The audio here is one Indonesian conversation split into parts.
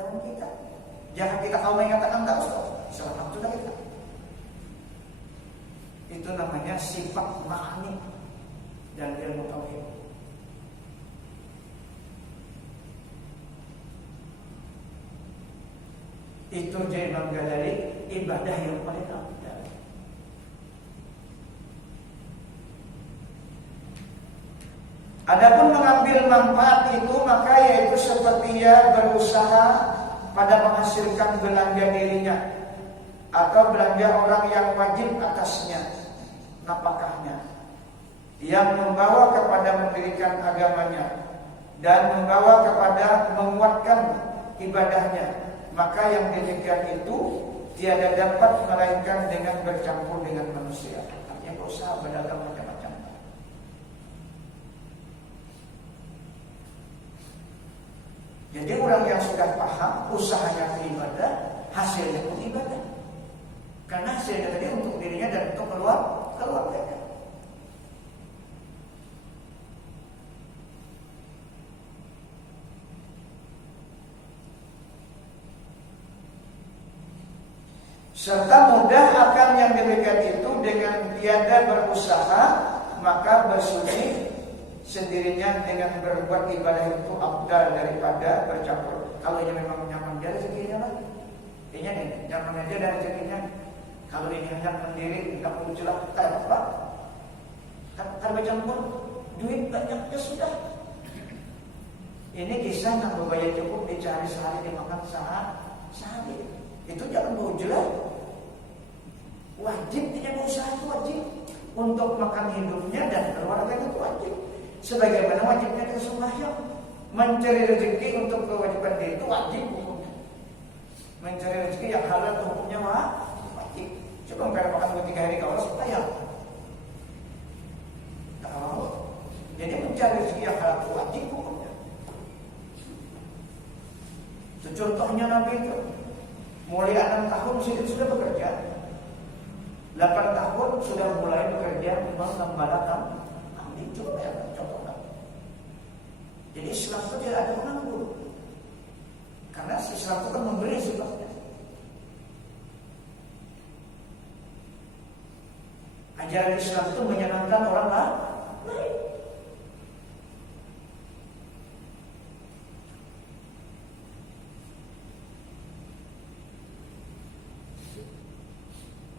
dalam kita. Jangan kita kalau mengatakan tak usah, selamat sudah kita. Itu namanya sifat ma'ani dan ilmu tauhid. Itu jadi Imam Ghazali ibadah yang paling afdal. Adapun mengambil manfaat itu maka yaitu seperti ia berusaha pada menghasilkan belanja dirinya atau belanja orang yang wajib atasnya nafkahnya, yang membawa kepada mendirikan agamanya dan membawa kepada menguatkan ibadahnya, maka yang demikian itu tiada dapat melainkan dengan bercampur dengan manusia. Artinya berusaha berdagang macam-macam. Jadi orang yang sudah paham usahanya beribadah, hasilnya pun ibadah. Karena hasilnya tadi untuk dirinya dan untuk keluarganya. Serta mudah akan yang demikian itu dengan tiada berusaha, maka bersuci sendirinya dengan berbuat ibadah itu afdal daripada bercampur. Kalau ini memang nyaman dia rezekinya lah. Ini nih nyaman dia dan rezekinya. Kalau ini hanya mandiri, tidak perlu celah, tak apa. Tak bercampur, duit banyaknya sudah. Ini kisah nak berbayar cukup dicari sehari dimakan sehari. Itu jangan berjelas. Wajib tidak berusaha itu wajib untuk makan hidupnya dan keluarganya itu wajib. Sebagaimana wajibnya kita sembahyang, mencari rezeki untuk kewajiban dia itu wajib hukumnya. Mencari rezeki yang halal itu hukumnya wajib. Coba kalau makan 3 hari kalau sembahyang, tahu? Jadi mencari rezeki yang halal itu wajib hukumnya. Itu contohnya Nabi itu mulai 6 tahun sudah bekerja, 8 tahun sudah mulai bekerja mengembalakan. Coba ya contohnya. Jadi Islam itu tidak ada penganggur, karena Islam itu kan memberi sifatnya. Ajaran Islam itu menyenangkan orang lain.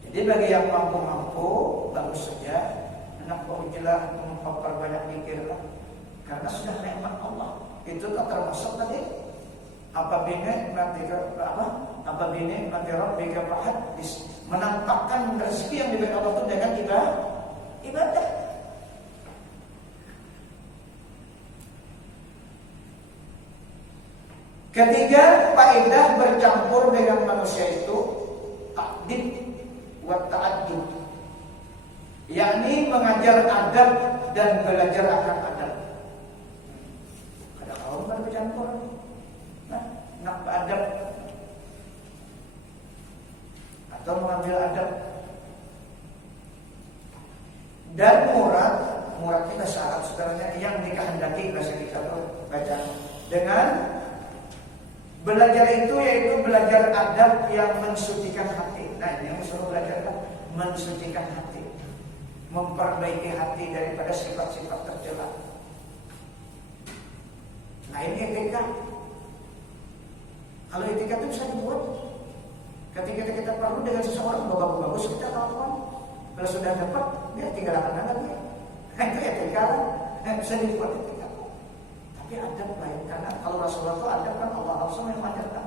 Jadi bagi yang mampu-mampu bagus saja. Anak jelas memperbanyak pikirlah, karena sudah nikmat Allah. Itu tak termasuk tadi apabila nanti Rabbika fahadis, menampakkan rezeki yang diberi Allah itu dengan ibadah. Ketiga, faedah bercampur dengan manusia itu ta'dib wa ta'addud, yakni mengajar adab dan belajar akan adab. Ada kaum pada bercampur, nak adab atau mengambil adab. Dan murad kita syarat saudaranya yang dikehendaki bahasa kita tuh baca dengan belajar itu yaitu belajar adab yang mensucikan hati. Nah ini yang suruh belajar mensucikan hati, memperbaiki hati daripada sifat-sifat tercela. Nah ini etika. Kalau etika itu bisa dibuat ketika kita perlu dengan seseorang bagus kita lakukan. Kalau sudah dapat dia tinggal akan lagi. Itu etika bisa dibuat etika. Tapi adab lain, karena kalau Rasulullah itu adab kan Allah langsung yang mengajarkan.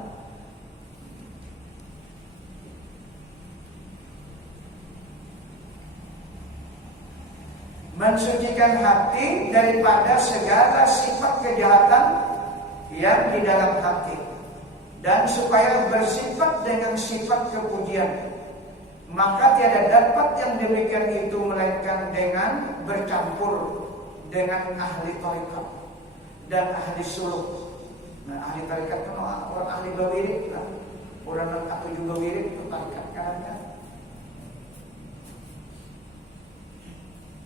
Mensucikan hati daripada segala sifat kejahatan yang di dalam hati, dan supaya bersifat dengan sifat kepujian, maka tiada dapat yang demikian itu melainkan dengan bercampur dengan ahli tarekat dan ahli suluk. Nah ahli tarekat itu orang ahli bawirid, orang yang aku juga wirid itu tarekat kanannya.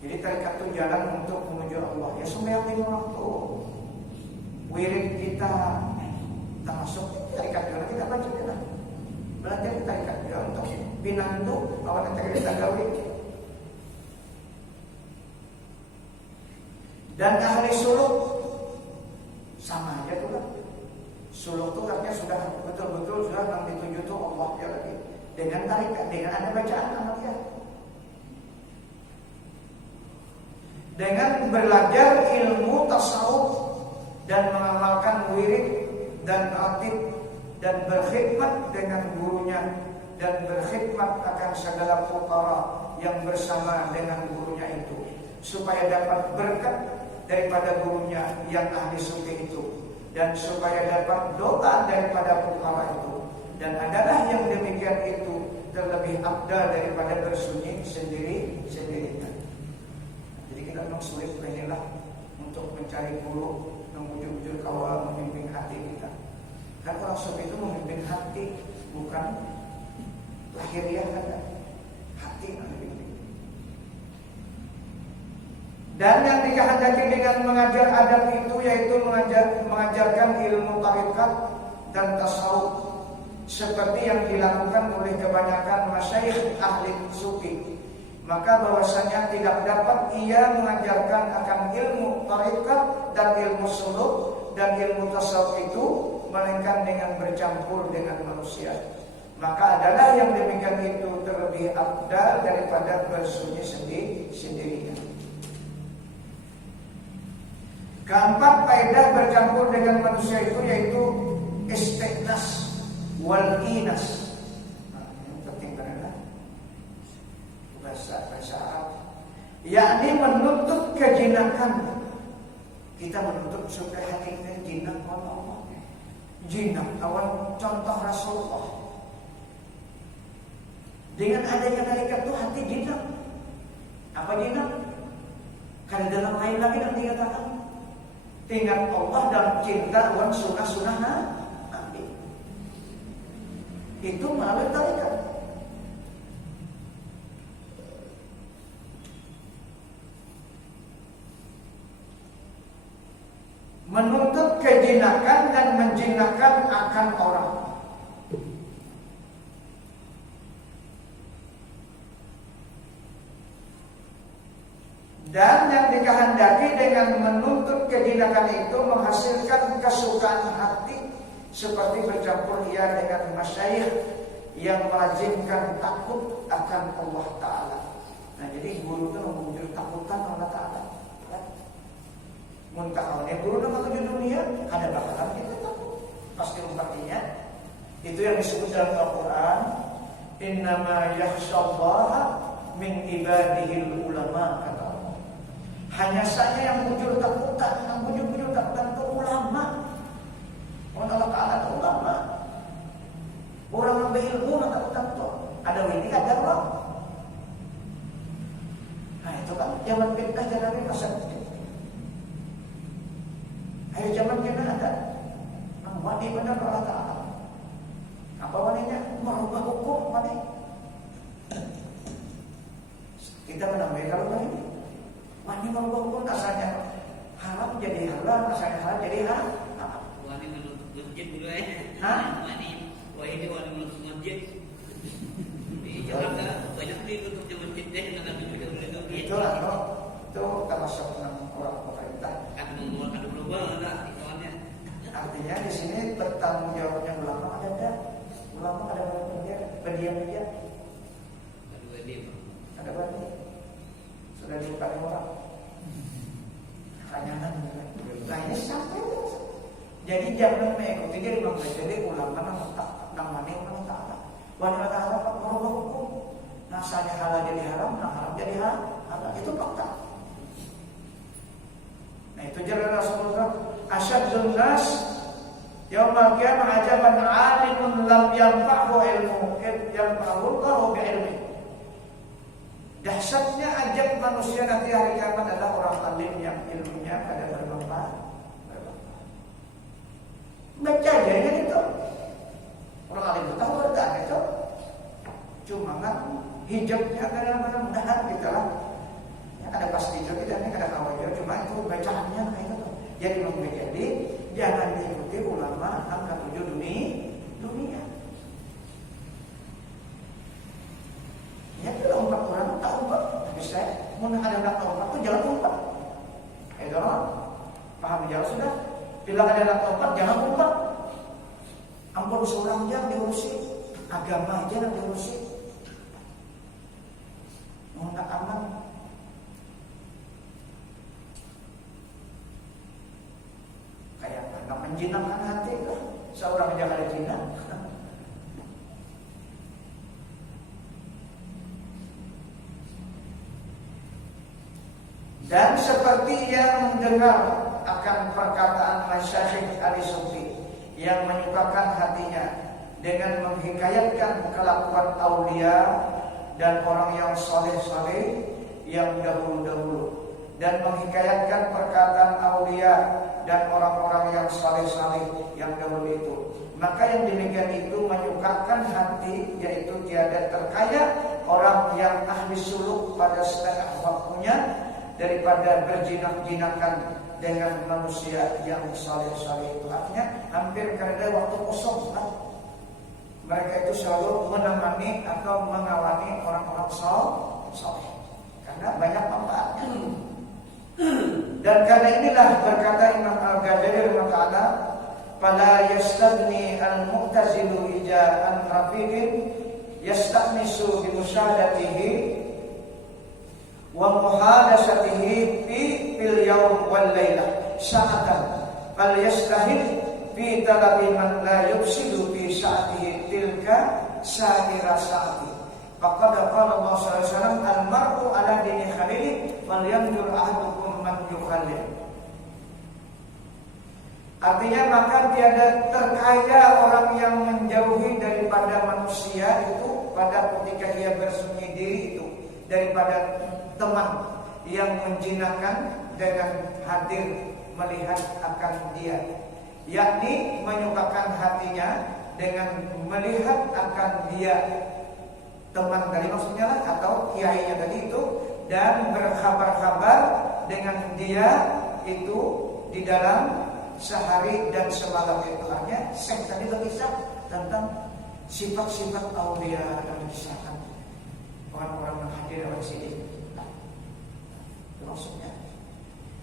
Jadi tarekat itu jalan untuk menuju Allah. Ya sembahyang 5 waktu. Wirid kita termasuk tarekat pinantu awan teh kita gawe. Dan ahli suluk sama aja tuh kan. Suluk tuh artinya sudah betul-betul sudah yang dituju tuh Allah ya lagi. Dengan tarikat, dengan ada bacaan sama dia. Dengan belajar ilmu tasawuf dan mengamalkan wirid dan ratib dan berkhidmat dengan gurunya dan berkhidmat akan segala fuqara yang bersama dengan gurunya itu supaya dapat berkat daripada gurunya yang ahli sufi itu dan supaya dapat doa daripada fuqara itu dan adalah yang demikian itu terlebih afdal daripada bersunyi sendiri-sendirinya. Jadi kita memang sulit lah untuk mencari guru yang bujur-bujur kawal memimpin hati kita. Kan orang sufi itu memimpin hati, bukan lahiriah kan? Hati yang dipimpin. Dan yang dikehendaki dengan mengajar adab itu yaitu mengajarkan ilmu tarikat dan tasawuf seperti yang dilakukan oleh kebanyakan masyayikh ahli sufi. Maka bahwasanya tidak dapat ia mengajarkan akan ilmu tarikat dan ilmu suluk dan ilmu tasawuf itu melainkan dengan bercampur dengan manusia. Maka adalah yang demikian itu terlebih afdal daripada bersunyi sendirinya. Keempat faedah bercampur dengan manusia itu yaitu istiqnas wal inas. Ini penting banget. Bahasa Arab. Yakni menuntut kejinakan. Kita menuntut supaya hati kita jinak oleh Allah. Jinak awan contoh Rasulullah. Dengan adanya tarikat itu hati jinak. Apa jinak? Karena dalam lain lagi yang dikatakan ingat Allah dalam cinta dan sunnah Nabi. Itu melalui tarikat. Menuntut kejinakan dan menjinakkan akan orang. Dan yang dikehendaki dengan menuntut kejinakan itu menghasilkan kesukaan hati seperti bercampur ia dengan masyayikh yang melazimkan takut akan Allah Ta'ala. Nah jadi guru itu mengumpul takutan Allah Ta'ala. Muntahnya guru nama di dunia ada bakalan kita takut. Pasti umpatinya itu yang disebut dalam Al-Quran, innama yakhshallaha min ibadihil ulama. Hanya saja yang muncul takutan, yang muncul takutan itu ulama. Allah Ta'ala itu ulama. Orang yang berilmu takutan itu ada ini ada Allah. Nah itu kan zaman fitnah jangan masa akhir zaman kita ada wani benar Allah Ta'ala. Apa waninya? Merubah hukum wani. Kita menamai kalau ini wani merubah hukum asalnya haram jadi halal, asalnya halal jadi haram. Wani menutup masjid dulu ya. Hah? Wani menutup masjid. Di Jakarta banyak ditutupnya masjid deh karena juga boleh tutup. Itulah no, itu termasuk orang pemerintah. Ada berubah enggak hitungannya. Artinya di sini bertanggung jawabnya ulama ada. Ulama ada berdiam dia. Ada berdiam. Sudah dibuka orang. Kanyangan juga. Nah ini sampai. Jadi jangan mengikuti jadi jadi ulama namanya ulama Ta'ala. Wani Ta'ala merubah hukum. Nasanya halal jadi haram, nah haram jadi halal. Itu fakta. Nah itu jalan Rasulullah. Asyadzun nas yaumil qiyamah ajaban 'alimun lam yanfa'hu ilmu yanfa'hu Allahu bi'ilmi. Dahsyatnya ajab manusia nanti hari kiamat adalah orang alim yang ilmunya kada bermanfaat. Baca aja itu. Orang alim itu tahu berkah itu. Cuma kan hijabnya kadang-kadang mudahan kita lah. Ya ada pasti juga kita ini kada tahu ya. Cuma itu bacaannya kayak itu. Jadi menjadi jangan diikuti ulama angka 7 dunia. ada nak tobat, jangan umpat. Ampun seorang jangan diurusi, agama aja yang diurusi. Mau tak aman. Kayak nggak menjinakkan hati kan? Seorang jangan jinak. Dan seperti yang mendengar akan perkataan Masyayikh Ali Sufi yang menyukakan hatinya dengan menghikayatkan kelakuan aulia dan orang yang soleh-soleh yang dahulu-dahulu, dan menghikayatkan perkataan aulia dan orang-orang yang soleh-soleh yang dahulu itu, maka yang demikian itu menyukakan hati, yaitu tiada terkaya orang yang ahli suluk pada setengah waktunya daripada berjinak-jinakan dengan manusia yang soleh-soleh itu. Artinya hampir karena waktu kosong kan? Mereka itu selalu menemani atau mengawani orang-orang soleh karena banyak manfaat. Dan karena inilah berkata Imam Al-Ghazali rahimahullah, "Fala yastagni al-mu'tazilu ija an rafiqin yastanisu bi musyahadatihi wa muhadasatihi fil yawm wal lailah sa'atan fal yastahid fi talabi man la yufsidu fi sa'atihi tilka sa'ira sa'ati." Faqad qala Allah sallallahu alaihi wasallam, "Al-mar'u ala dini khalili falyanzur ahadukum man yukhalil." Artinya maka tiada terkaya orang yang menjauhi daripada manusia itu pada ketika ia bersembunyi diri itu daripada teman yang menjinakkan dengan hadir melihat akan dia, yakni menyukakan hatinya dengan melihat akan dia, teman tadi maksudnya lah, atau kiainya tadi itu, dan berkhabar-khabar dengan dia itu di dalam sehari dan semalam itu. Artinya Syekh tadi berkisah tentang sifat-sifat aulia dan kisahkan orang-orang yang hadir di sini. Itu maksudnya.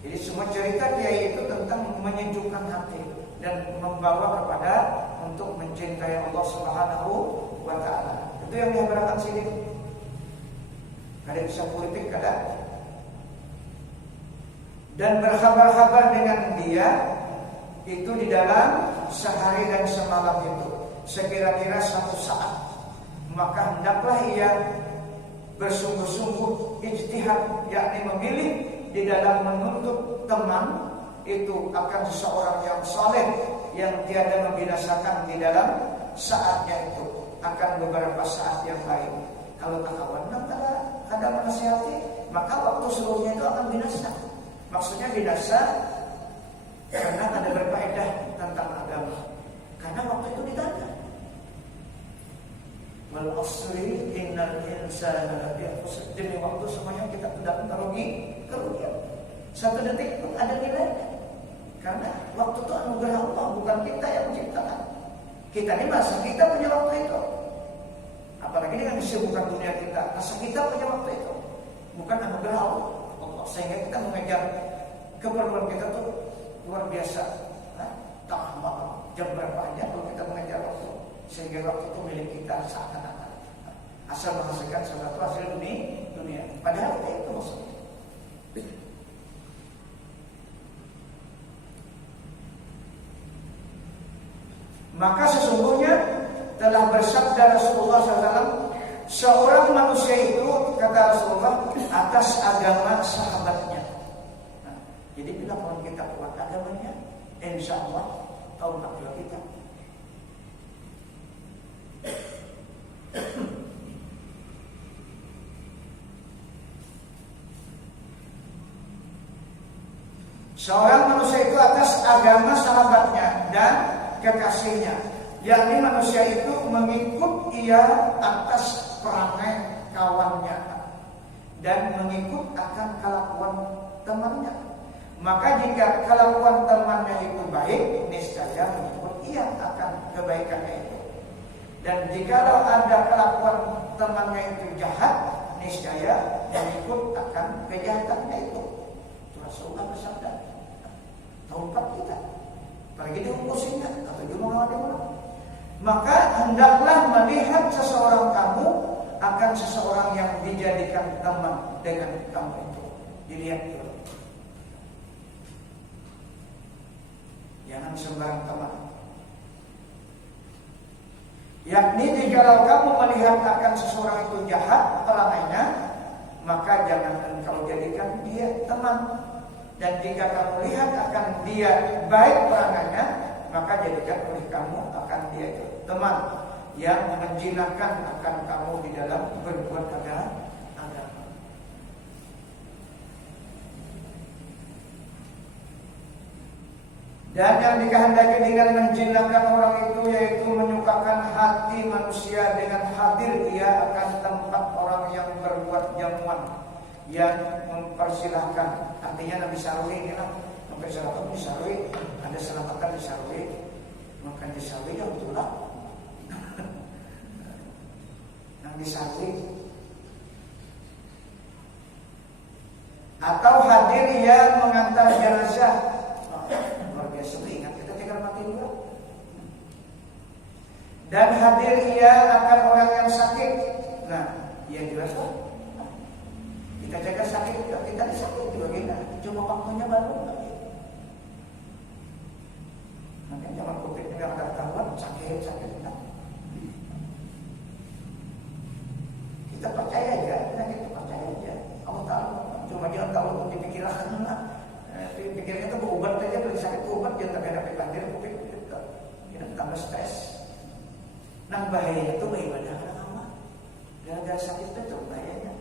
Jadi semua cerita kiai itu tentang menyejukkan hati dan membawa kepada untuk mencintai Allah Subhanahu wa taala. Itu yang dihabarkan sini. Ada kisah politik ada. Dan berkhabar-khabar dengan dia itu di dalam sehari dan semalam itu sekira-kira 1 saat, maka hendaklah ia bersungguh-sungguh ijtihad, yakni memilih di dalam menuntut teman itu akan seseorang yang saleh yang tiada membinasakan di dalam saatnya itu, akan beberapa saat yang lain. Kalau tak kawan ada menasihati, maka waktu seluruhnya itu akan binasa. Maksudnya binasa karena ada berfaedah tentang agama. Karena waktu itu ditanya. Wal asri innal insana lafi khusr. Demi waktu semuanya kita tidak kerugian. 1 detik pun ada nilainya. Karena waktu itu anugerah Allah, bukan kita yang menciptakan. Kita ini masa kita punya waktu itu. Apalagi dengan kesibukan dunia kita, masa kita punya waktu itu. Bukan anugerah Allah. Sehingga kita mengejar keperluan kita tuh luar biasa. Tak lama jam berapa aja kalau kita mengejar waktu, sehingga waktu itu milik kita seakan-akan. Asal menghasilkan sesuatu hasil dunia. Padahal itu maksudnya. Maka sesungguhnya telah bersabda Rasulullah SAW, seorang manusia itu, kata Rasulullah, atas agama sahabatnya. Nah, jadi bila kalau kita kuat agamanya, insya Allah tahun takdir kita. Seorang manusia itu atas agama sahabatnya dan kekasihnya, yakni manusia itu mengikut ia atas perangai kawannya dan mengikut akan kelakuan temannya. Maka jika kelakuan temannya itu baik, niscaya mengikut ia akan kebaikannya itu. Dan jikalau ada kelakuan temannya itu jahat, niscaya mengikut akan kejahatannya itu. Rasulullah bersabda, tahun 4 kita. apalagi diukusinnya atau dia. Maka hendaklah melihat seseorang kamu akan seseorang yang dijadikan teman dengan kamu itu. Dilihat dulu. Jangan sembarang teman. Yakni jika kamu melihat akan seseorang itu jahat pelangainya, maka jangan engkau jadikan dia teman. Dan jika kamu lihat akan dia baik pelangainya, maka jadikan oleh kamu akan dia itu teman yang menjinakkan akan kamu di dalam berbuat agama. Dan yang dikehendaki dengan menjinakkan orang itu yaitu menyukakan hati manusia dengan hadir ia akan tempat orang yang berbuat jamuan, yang mempersilahkan. Artinya Nabi Sarwi ini lah, mempersilahkan di Sarwi, ada selamatan di Sarwi, makan di Sarwi ya betul lah. Yang di Sarwi. Atau hadir ia mengantar jenazah. Luar biasa, ingat kita tinggal mati dulu. Dan hadir ia akan orang yang sakit. Nah, ia jelas lah. Kita jaga sakit, kita disakit juga kita. Cuma waktunya baru. Nanti zaman COVID ini ada ketahuan sakit. Kita percaya aja, kita percaya aja. Allah tahu. Cuma jangan tahu untuk dipikirkan lah. Pikirnya itu berobat aja, kalau sakit berobat jangan sampai dapat banjir, COVID kita tambah stres. Nah bahayanya itu beribadah karena Allah. Gara-gara sakit itu bahayanya.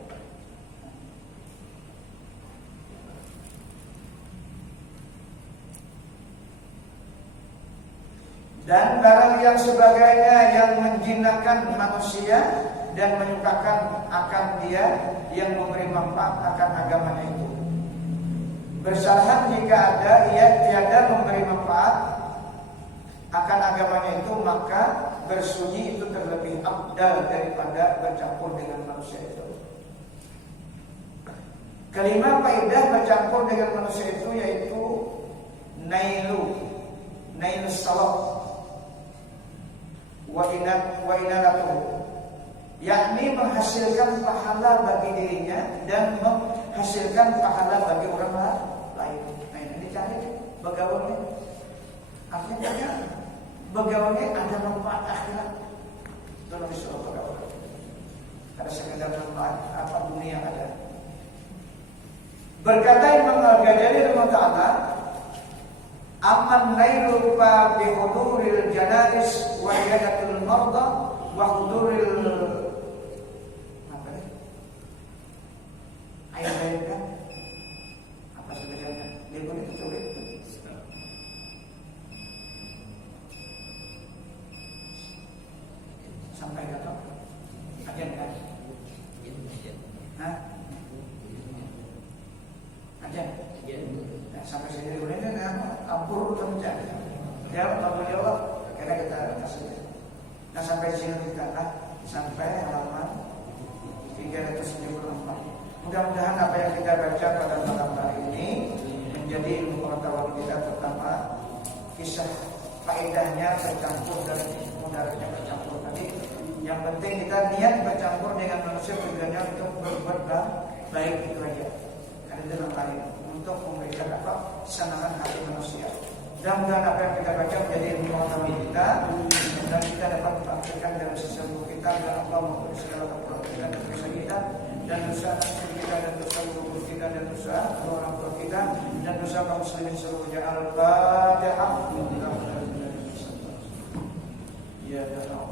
Dan barang yang sebagainya yang menjinakkan manusia dan menyukakan akan dia yang memberi manfaat akan agamanya itu. Bersalahan jika ada ia tiada memberi manfaat akan agamanya itu, maka bersunyi itu terlebih afdal daripada bercampur dengan manusia itu. Kelima faedah bercampur dengan manusia itu yaitu nailus sawab wa inalatuhu, yakni menghasilkan pahala bagi dirinya dan menghasilkan pahala bagi orang lain. Nah ini cari begawannya. Artinya begawannya ada manfaat akhirat. Itu Nabi Sallallahu Alaihi Wasallam. Ada sekedar manfaat apa dunia ada. Berkata Imam Al-Ghazali rahimahullah, aman nailu fa bi huduril janais wa iyadatul marda wa huduril air kan? Apa sebenarnya? Dia boleh dicoba. Sampai kata ajan kan? Hah? Ajan? Nah, sampai sini boleh kan? Ampur atau menjadi? Jawab, kamu jawab. Karena kita kasih. Nah sampai sini kita sampai halaman 374. Mudah-mudahan apa yang kita baca pada malam hari ini menjadi ilmu pengetahuan kita, pertama kisah faedahnya bercampur dan mudaratnya bercampur tadi. Yang penting kita niat bercampur dengan manusia tujuannya untuk berbuat baik itu aja. Ada dalam lain untuk memberikan kesenangan hati manusia. Mudah-mudahan apa yang kita baca menjadi ilmu pengetahuan kita dan kita dapat mempraktikkan dalam sesuatu kita dan Allah mengampuni segala kekurangan dan dosa kita dan dosa kita dan dosa guru kita dan dosa orang tua kita dan dosa kaum muslimin seluruhnya. Al-Fatihah. Ya Allah.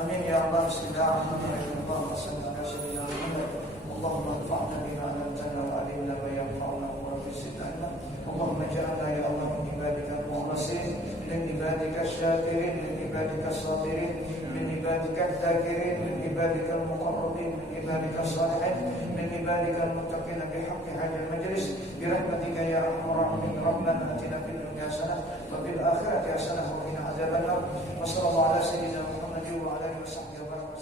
Amin ya Allah. Bismillahirrahmanirrahim. Allahumma shalli ala sayyidina Muhammad. Allahumma anfa'na bima 'allamtana wa 'allimna ma yanfa'una wa zidna. Allahumma ij'alna ya Allah min ibadika al-mukhlasin, min ibadika asy-syakirin, min ibadika as-sabirin, min ibadika adh-dhakirin, min ibadika al-muqarrabin, min ibadika as-salihin, min ibadika al-muttaqin bihaqqi hadzal majlis bi rahmatika ya arhamar rahimin. Rabbana atina fid dunya hasanah wa fil akhirati hasanah wa qina adzabannar. Wa sallallahu ala sayyidina Muhammad wa ala alihi wa sahbihi wa barak.